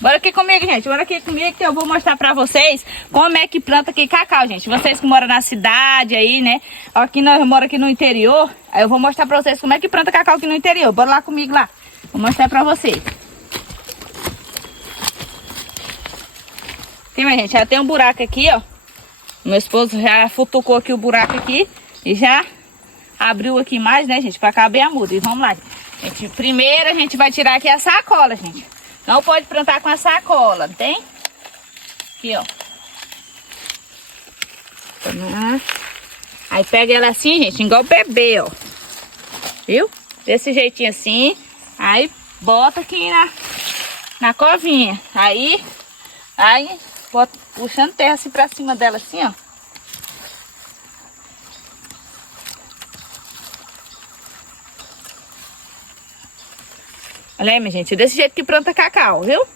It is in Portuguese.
Bora aqui comigo, gente. Bora aqui comigo que eu vou mostrar pra vocês como é que planta aqui cacau, gente. Vocês que moram na cidade aí, né? Aqui nós moramos aqui no interior. Aí eu vou mostrar pra vocês como é que planta cacau aqui no interior. Bora lá comigo lá. Vou mostrar pra vocês. Tem, minha gente, já tem um buraco aqui, ó. Meu esposo já futucou aqui o buraco aqui e já abriu aqui mais, né, gente, pra caber a muda. E vamos lá, gente. Primeiro a gente vai tirar aqui a sacola, gente. Não pode plantar com a sacola, tem? Aqui, ó. Aí pega ela assim, gente, igual bebê, ó. Viu? Desse jeitinho assim. Aí bota aqui na covinha. Aí bota puxando terra assim pra cima dela, assim, ó. Olha aí, minha gente, desse jeito que planta cacau, viu?